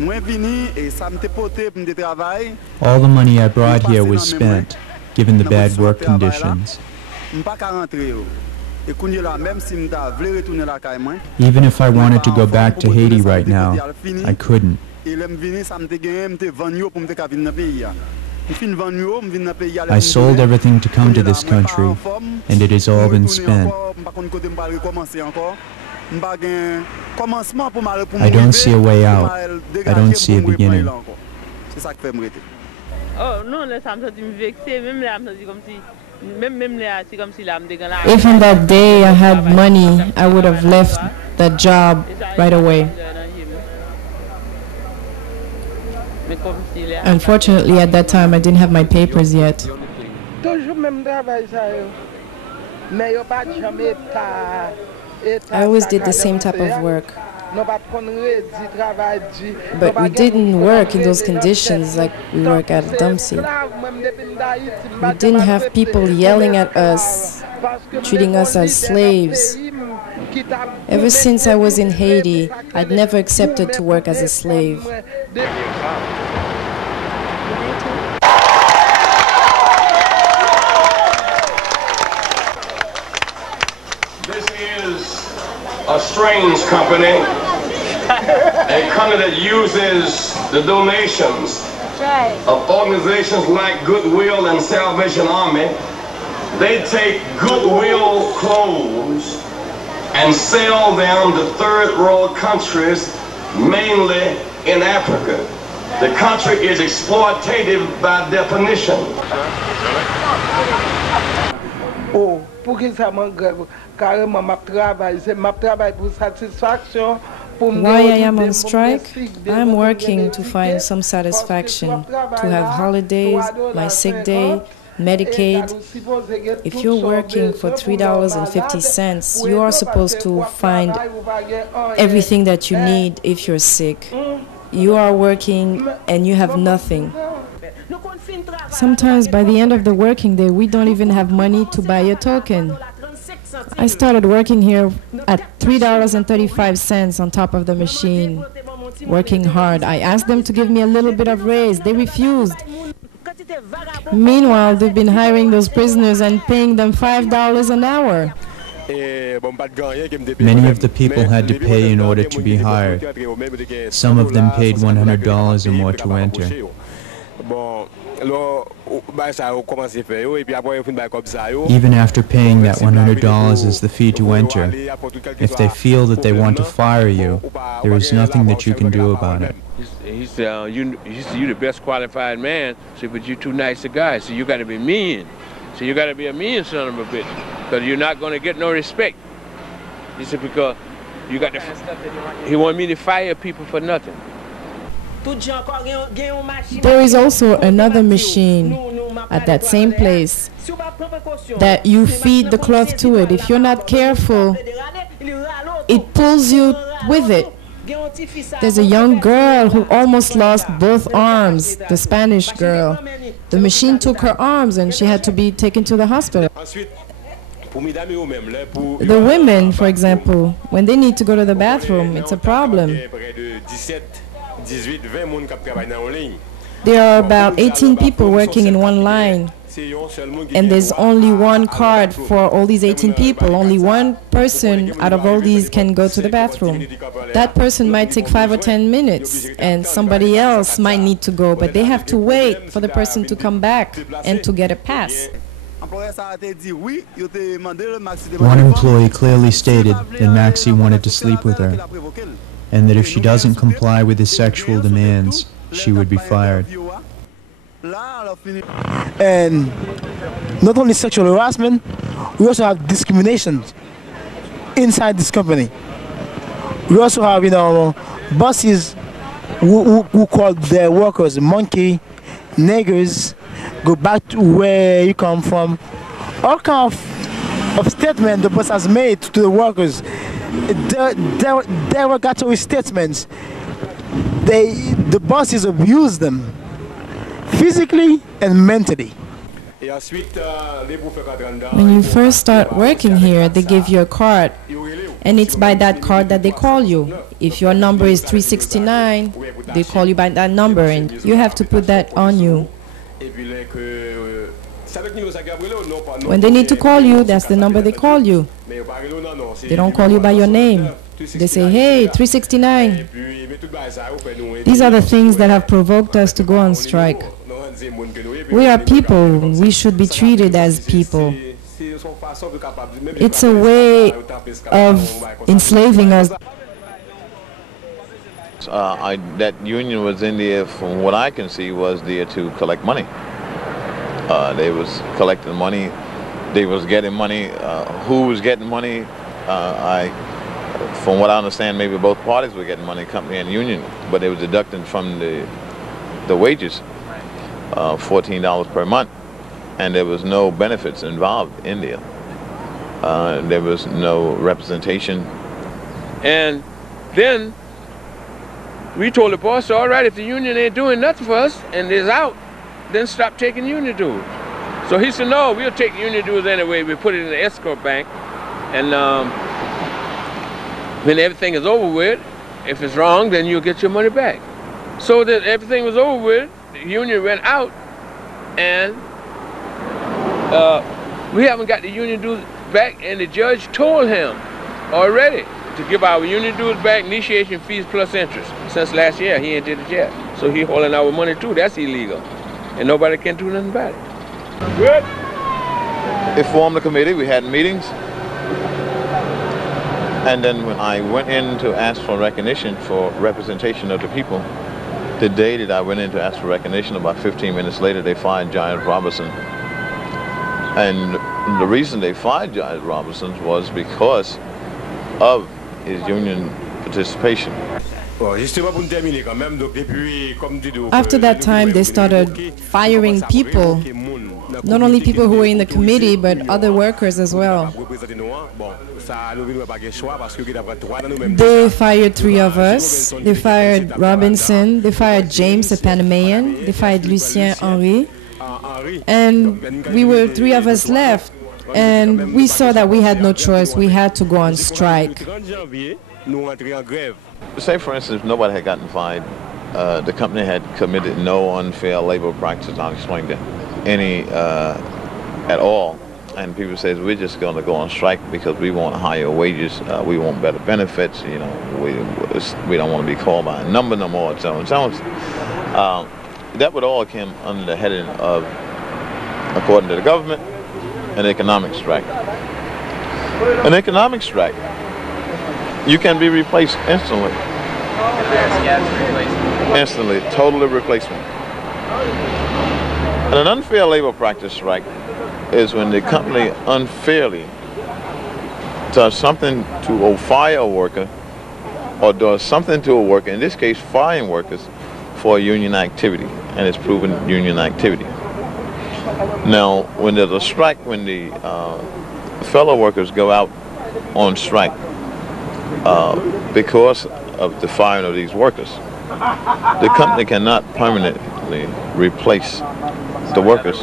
All the money I brought here was spent, given the bad work conditions. Even if I wanted to go back to Haiti right now, I couldn't. I sold everything to come to this country, and it has all been spent. I don't see a way out. I don't see a beginning. If on that day I had money, I would have left that job right away. Unfortunately, at that time, I didn't have my papers yet. I always did the same type of work. But we didn't work in those conditions like we work at Domsey. We didn't have people yelling at us, treating us as slaves. Ever since I was in Haiti, I'd never accepted to work as a slave. This is a strange company, a company that uses the donations of organizations like Goodwill and Salvation Army. They take Goodwill clothes and sell them to third world countries, mainly in Africa. The country is exploitative by definition. Oh, pourquoi ça m'engrève? Carrément, ma travail, c'est ma travail pour satisfaction. Why I am on strike? I'm working to find some satisfaction, to have holidays, my sick day, Medicaid. If you're working for $3.50, you are supposed to find everything that you need if you're sick. You are working and you have nothing. Sometimes by the end of the working day, we don't even have money to buy a token. I started working here at $3.35 on top of the machine, working hard. I asked them to give me a little bit of raise. They refused. Meanwhile, they've been hiring those prisoners and paying them $5 an hour. Many of the people had to pay in order to be hired. Some of them paid $100 or more to enter. Even after paying that $100 as the fee to enter, if they feel that they want to fire you, there is nothing that you can do about it. He said, you the best qualified man, so, but you're too nice a guy, so you got to be mean. So you got to be a mean son of a bitch, because you're not going to get no respect. He said, because you got to, he wanted me to fire people for nothing. There is also another machine at that same place that you feed the cloth to it. If you're not careful, it pulls you with it. There's a young girl who almost lost both arms, the Spanish girl. The machine took her arms and she had to be taken to the hospital. The women, for example, when they need to go to the bathroom, it's a problem. There are about 18 people working in one line, and there's only one card for all these 18 people. Only one person out of all these can go to the bathroom. That person might take 5 or 10 minutes, and somebody else might need to go, but they have to wait for the person to come back and to get a pass. One employee clearly stated that Maxie wanted to sleep with her, and that if she doesn't comply with his sexual demands, she would be fired. And not only sexual harassment, we also have discrimination inside this company. We also have, bosses who call their workers monkey, niggers, go back to where you come from. All kinds of statements the boss has made to the workers. Derogatory statements. The bosses abuse them physically and mentally. When you first start working here, they give you a card And it's by that card that they call you. If your number is 369, they call you by that number, and you have to put that on you. When they need to call you, that's the number they call you. They don't call you by your name. They say, hey, 369. These are the things that have provoked us to go on strike. We are people. We should be treated as people. It's a way of enslaving us. That union was in there, from what I can see, was there to collect money. They was collecting money. They was getting money. Who was getting money? From what I understand, maybe both parties were getting money, company and union, but they were deducting from the wages, $14 per month, and there was no benefits involved in there. There was no representation. And then we told the boss, all right, if the union ain't doing nothing for us and it's out, then stop taking union dues. So he said, no, we'll take union dues anyway. We put it in the escrow bank, and when everything is over with, if it's wrong, then you'll get your money back. So that everything was over with, the union went out, and we haven't got the union dues back, and the judge told him already to give our union dues back, initiation fees plus interest. Since last year, he ain't did it yet. So he holding our money too. That's illegal, and nobody can do nothing about it. Good. They formed a committee. We had meetings. And then when I went in to ask for recognition for representation of the people, the day that I went in to ask for recognition, about 15 minutes later, they fired Giles Robinson. And the reason they fired Giles Robinson was because of his union participation. After that time, they started firing people, not only people who were in the committee, but other workers as well. They fired 3 of us. They fired Robinson, they fired James, a Panamanian, they fired Lucien Henry, and we were 3 of us left. And we saw that we had no choice. We had to go on strike. Say, for instance, nobody had gotten fired. The company had committed no unfair labor practices. I'll explain that. Any at all. And people say, we're just going to go on strike because we want higher wages, we want better benefits, you know, we don't want to be called by a number no more, and so on and so on. That would all come under the heading of, according to the government, an economic strike. An economic strike, you can be replaced instantly. Instantly, totally replacement. And an unfair labor practice strike is when the company unfairly does something to fire a worker, or does something to a worker, in this case firing workers, for union activity, and it's proven union activity. Now, when there's a strike, when the fellow workers go out on strike because of the firing of these workers, the company cannot permanently replace the workers